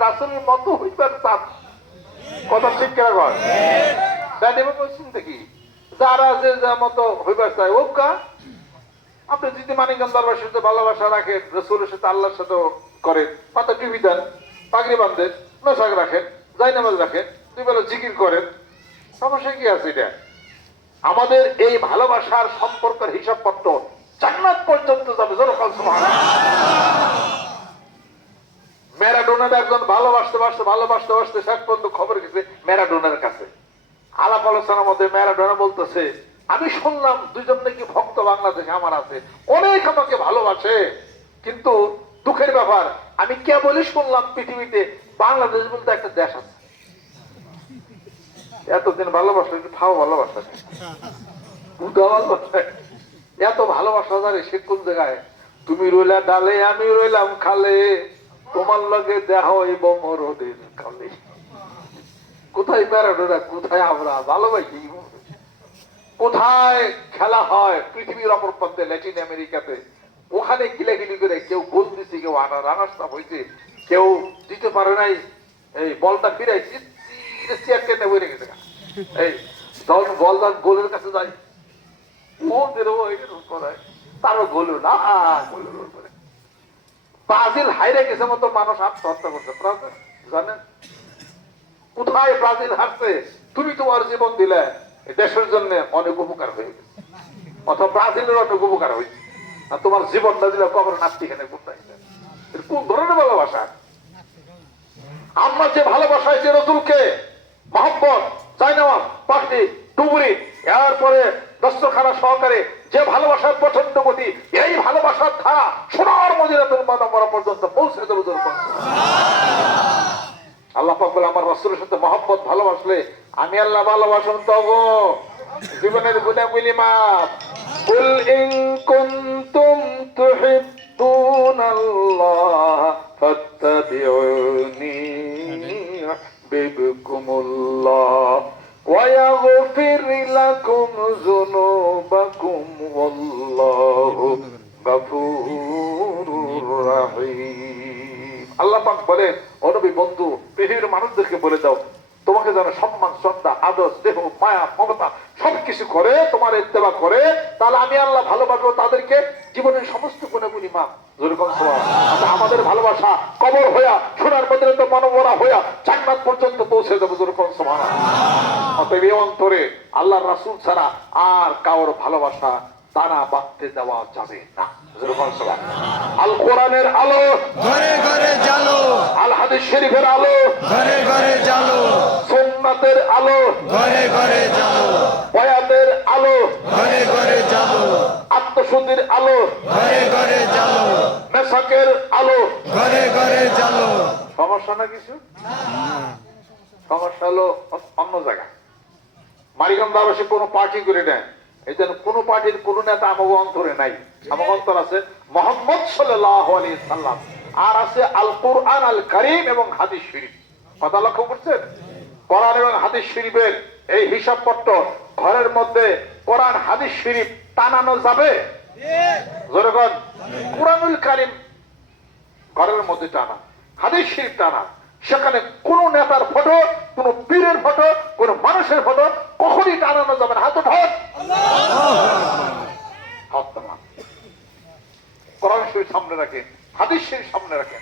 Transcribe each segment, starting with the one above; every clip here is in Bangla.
ভালোবাসে রাসূলের মতো হইবার চান। কথা ঠিক কেনা কর দাদিমা বলছেন দেখি যারা যে যা মতো হইবার চায় ওকা। আপনি যদি মানিকগঞ্জ দরবারের সাথে ভালোবাসা রাখেন, রাসূলের সাথে আল্লাহর সাথে করেন, মাথা টুপি দেন, পাগড়ি বাঁধেন, পোশাক রাখেন, জায়নামাজ রাখেন, দুই বেলা জিকির করেন, সমস্যা কি আছে? এটা আমাদের এই ভালোবাসার সম্পর্কের হিসাবপত্র জান্নাত পর্যন্ত যাবে। ম্যারাডোনার একজন ভালোবাসতে শেষ পর্যন্ত খবর গেছে ম্যারাডোনার কাছে। আলাপ আলোচনার মধ্যে ম্যারাডোনা বলতেছে, আমি শুনলাম দুইজন নাকি ভক্ত বাংলাদেশে আমার আছে, অনেক আমাকে ভালোবাসে, কিন্তু দুঃখের ব্যাপার আমি কেবলই শুনলাম পৃথিবীতে বাংলাদেশ বলতে একটা দেশ আছে। এতদিন ভালোবাসা একটু খাও ভালোবাসা, এত ভালোবাসা জানে সে কোন জায়গায়? তুমি রইলা ডালে আমি রইলাম খালে, তোমার লগে দেখা হইব মরদের কালে। কোথায় ম্যারাডোনা, কোথায় আমরা ভালোবাসি, কোথায় খেলা হয় পৃথিবীর অপর প্রান্তে ল্যাটিন আমেরিকাতে, ওখানে গিলাগিলি করে কেউ গোল দিচ্ছে, কেউ রানার্স আপ হয়েছে, কেউ দিতে পারে নাই, এই বলটা ফিরাইছি চেয়ার টেনে বই রেখেছে। এই যখন বল গোলের কাছে যায় তারও গোল না, ব্রাজিল হাইরে গেছে মতো মানুষ আত্মহত্যা করছে। জানেন কোথায় ব্রাজিল হারছে? তুমি তোমার জীবন দিলে দেশের জন্য অনেক উপকার হয়ে গেছে, অথবা ব্রাজিলের অনেক উপকার হয়েছে, আর তোমার জীবন না দিলে কবর নাচতে এখানে কোথায়? কোন ধরনের ভালোবাসা? আমরা যে ভালোবাসা যে রসুলকে মহব্বত, জায়নামাজ, পাখি, ডুবুরি, এরপরে দস্তরখানা সহকারে যে ভালোবাসার প্রচন্ড গতি, এই ভালোবাসার ধারা সোনার মদিনাতুল মুনাওয়ারা পর্যন্ত পৌঁছে দেব। আল্লাহ পাক বলে আমার রাসূলের সাথে মহব্বত ভালোবাসলে আমি আল্লাহ ভালোবাসুন তবু জীবনের গুনাহগুলি মাফ। কুল ইন কুনতুম তুহিব্বুনাল্লাহ ফাত্তাবিউনি ইউহিব্বুকুমুল্লাহ ওয়া ইয়াগফির লাকুম যুনুবাকুম ওয়াল্লাহু গফুরুর রহিম। আল্লাহ পাক বলেন, ও নবী বন্ধু, পৃথিবীর মানুষদেরকে বলে দাও তোমাকে যেন সম্মান, শ্রদ্ধা, আদর, স্নেহ, মায়া, মমতা সবকিছু করে তোমার ইত্তেবা করে, তাহলে আমি আল্লাহ ভালোবাসবো তাদেরকে জীবনের সমস্ত গুণাগুণি মা। আমাদের ভালোবাসা কবর হইয়া সোনার মদিনাতুল মুনাওয়ারা হইয়া জান্নাত পর্যন্ত পৌঁছে দেবো। অতএব এই অন্তরে আল্লাহর রাসূল ছাড়া আর কারোর ভালোবাসা দানা বাঁধতে দেওয়া যাবে না। আল কোরআনের আলো ঘরে ঘরে জ্বালো, আল হাদিস শরীফের আলো ঘরে ঘরে জ্বালো, সুন্নাতের আলো ঘরে ঘরে জ্বালো, বয়াতের আলো ঘরে ঘরে জ্বালো, আত্মশুদ্ধির আলো ঘরে ঘরে জ্বালো, মেসাকের আলো ঘরে ঘরে জ্বালো। সমস্যা না কিছু? সমস্যা হলো অন্য জায়গায়। মানিকগঞ্জ আবাসে কোনো পার্টি করে নেয়, এই জন্য কোন পার্টির কোন নেতা আমাকে অন্তরে নাই। আমার অন্তর আছে মুহাম্মদ সাল্লাল্লাহু আলাইহি সাল্লাম, আর আছে আল কোরআন আল কারীম এবং হাদিস শরীফ। কথা লক্ষ্য করছেন? কোরআন এবং হাদিস শরীফের এই হিসাবপত্র ঘরের মধ্যে কোরআন হাদিস শরীফ টানানো যাবে? যেরকম কোরআনুল কারীম ঘরের মধ্যে টানা, হাদিস শরীফ টানা, সেখানে কোন নেতার ফটো, কোন পীরের ফটো, কোন মানুষের ফটো কখনই টানানো যাবে না। হাত উঠান, কোরআন শরীফ সামনে রাখেন, হাদিস শরীফ সামনে রাখেন।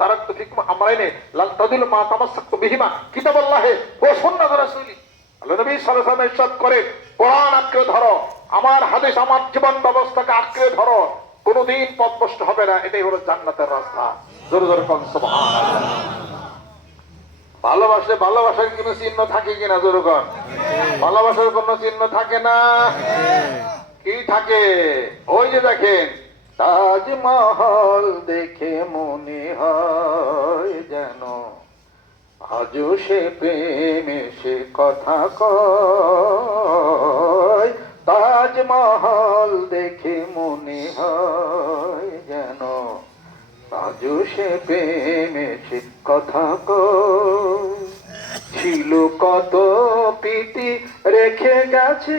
তারাক্তু ফিকুম আমরাইনে লান তাদিলু মা তামাসসাকতু বিহিমা কিতাবাল্লাহি ওয়া সুন্নাত রাসূলি। আল্লাহ নবী সাল্লাল্লাহু আলাইহি ওয়াসাল্লাম ইরশাদ করেন, কোরআন আঁকড়ে ধরো, আমার হাদিস, আমার জীবন ব্যবস্থাকে আঁকড়ে ধরো, কোনদিন পথভ্রষ্ট হবে না। এটাই হলো জান্নাতের রাস্তা। জোরে জোরে কোন সুবহানাল্লাহ। ভালোবাসলে ভালোবাসার কোনো চিহ্ন থাকে কিনা? জোরে কোন। ভালোবাসার কোনো চিহ্ন থাকে না? কি থাকে? ওই যে দেখেন, তাজমহল দেখে মনে হয় যেন আজও সে প্রেমে সে কথা কয়। তাজমহল দেখে মনে হয় যেন আজও সে প্রেমে সে কথা কয়। ছিল কত প্রীতি রেখে গেছে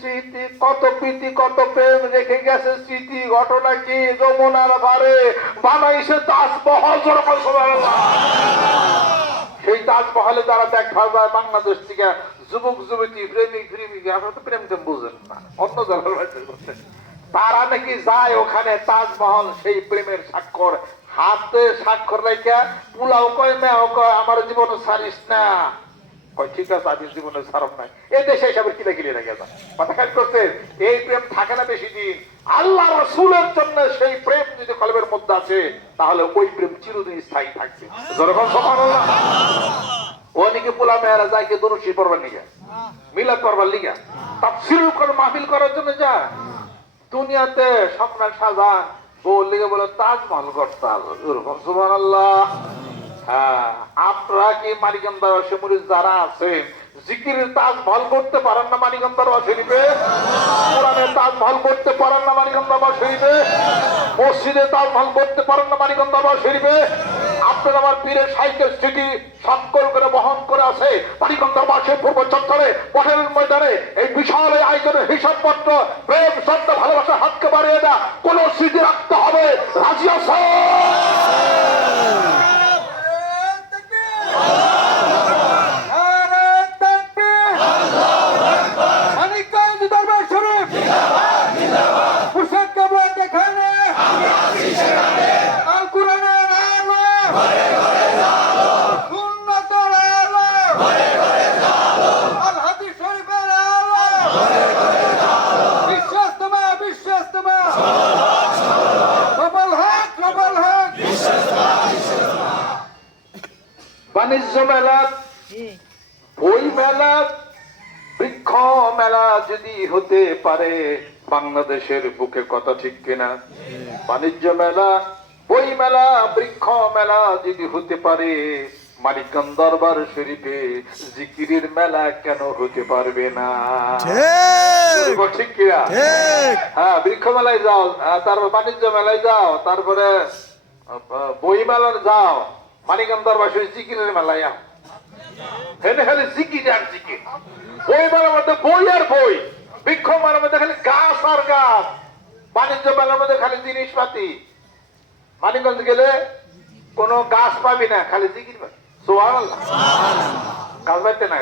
স্মৃতি, কত প্রীতি কত প্রেম রেখে গেছে স্মৃতি। ঘটনা কি, যমুনার ধারে বানাইছে তাজমহল। সেই তাজমহলে যারা দেখা যায় বাংলাদেশ থেকে যুবক যুবতী প্রেমিক প্রেমিক, আপনারা তো প্রেম টেম বুঝেন না, অন্য জায়গার বাড়িতে করতে, তারা নাকি যায় ওখানে তাজমহল সেই প্রেমের স্বাক্ষর হাতে স্বাক্ষর রেখে পুলাও কয় মেয়াও কয় আমার জীবনে ছাড়িস না। কয় ঠিক আছে আমি জীবনে ছাড়ব নাই। এই দেশে হিসাবে কিলে কিলে রেখে যায় কথা খেয়াল করতে। এই প্রেম থাকে না বেশি দিন। আল্লাহ রাসূলের জন্য সেই প্রেম যদি কলবের মধ্যে আছে তাহলে ওই প্রেম চিরদিন স্থায়ী থাকবে। যখন সুবহানাল্লাহ। অনেকে পোলা মেয়েরা যায় কি দরুদ শরীফ পড়বার লিগা, মিলাদ পড়বার লিগা, তাফসীর করে মাহফিল করার জন্য যায়। দুনিয়াতে সম্রাট শাহজাহান বউর লিগে বলে তাজমহল করতে হবে। সুবহানাল্লাহ। হ্যাঁ, আপনারা কি মানিকগঞ্জ শিমুরিজ যারা আছেন জিকিরের তাজমহল করতে পারেন না মানিকগঞ্জ শরীফে? কোরআনের তাজমহল করতে পারেন না মানিকগঞ্জ শরীফে? মসজিদে তাজমহল করতে পারেন না মানিকগঞ্জ শরীফে? আপনার আমার পীরের সাহিত্যের স্মৃতি সংকল করে বহন করে আছে মানিকগঞ্জ মাসের পূর্ব চত্বরে পটের ময়দানে। এই বিশাল এই আয়োজনের হিসাবপত্র প্রেম শ্রদ্ধা ভালোবাসা হাতকে বাড়িয়ে দেয়া কোন স্মৃতি রাখতে হবে। রাজি আছে? বাণিজ্য মেলা, বই মেলা, বৃক্ষ মেলা যদি হতে পারে বাংলাদেশের বুকে, কথা ঠিক কিনা? বাণিজ্য মেলা, বই মেলা, বৃক্ষ মেলা যদি হতে পারে মানিকগঞ্জ দরবার শরীফে জিকিরের মেলা কেন হতে পারবে না? ঠিক কিনা? হ্যাঁ, বৃক্ষ মেলায় যাও, তারপর বাণিজ্য মেলায় যাও, তারপরে বই মেলায় যাও, মানিকগঞ্জ দরবার শরীফ জিকিরের মেলায় হেনে খালি জিকির আর জিকির। বই মেলার মধ্যে বই আর বই, বৃক্ষ মেলার মধ্যে খালি গাছ আর গাছ, বাণিজ্য মেলার মধ্যে খালি জিনিসপাতি। মানিকগঞ্জ গেলে কোন গাছ পাবি না, খালি জিকির পাবি। সুবহানাল্লাহ। গাছ পাইতে না,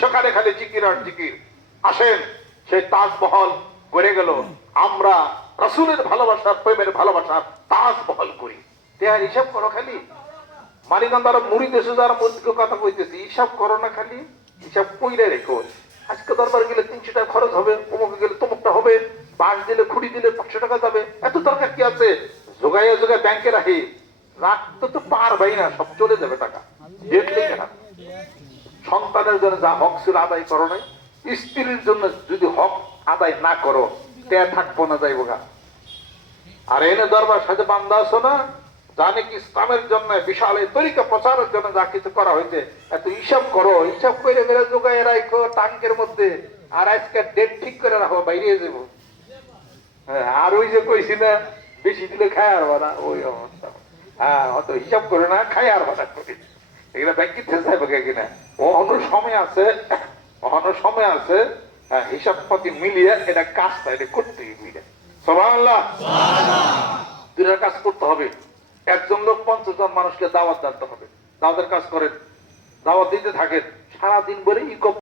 সকালে খালি জিকির আর জিকির। আসেন, সেই তাজমহল গড়ে গেল, আমরা রাসূলের ভালোবাসার প্রেমের ভালোবাসার তাজমহল করি। তেহার হিসাব করো খালি। মানিকগঞ্জ দ্বারা মুড়ি দেশে যারা মন্ত্রীকে কথা কইতেছি, হিসাব করো না খালি, হিসাব কইলে রেখো। আজকে দরবার গেলে 300 টাকা খরচ হবে, অমুকে গেলে তমুকটা হবে, বাঁশ দিলে খুঁড়ি দিলে 500 টাকা যাবে। এত দরকার কি আছে? জোগাইয়া জোগায় ব্যাংকে রাখি, রাখতে তো পারবেই না, সব চলে যাবে টাকা। দেখলে কেনা সন্তানের জন্য যা হক ছিল আদায় করো নাই, স্ত্রীর জন্য যদি হক আদায় না করো তে থাকবো না, যাইব গা। আর এনে দরবার সাথে বান্ধা আছো না, জানে কি ইসলামের জন্য বিশাল এই তরিকা প্রচারের জন্য যা কিছু করা হয়েছে, এত হিসাব করো। হিসাব করে বেড়ে জোগায় রাখো টাঙ্কের মধ্যে, আর আজকে ডেট ঠিক করে রাখো, বাইরে যাবো। আর ওই যে কইছি না বেশি দিলে খায় আর না, ওই অবস্থা। হ্যাঁ, অত হিসাব করে না, খায় আর না করি। এগুলা ব্যাংকে যাইবে কিনা, অন্য সময় আছে, অন্য সময় আছে। হ্যাঁ, হিসাব পাতি মিলিয়ে এটা কাজটা এটা করতে মিলে। সুবহানাল্লাহ। দুইটা কাজ করতে হবে। একজন লোক 50 জন মানুষকে দাওয়াত দিতে হবে, দাওয়াতের কাজ করেন, দাওয়াত দিতে থাকেন সারাদিন বলে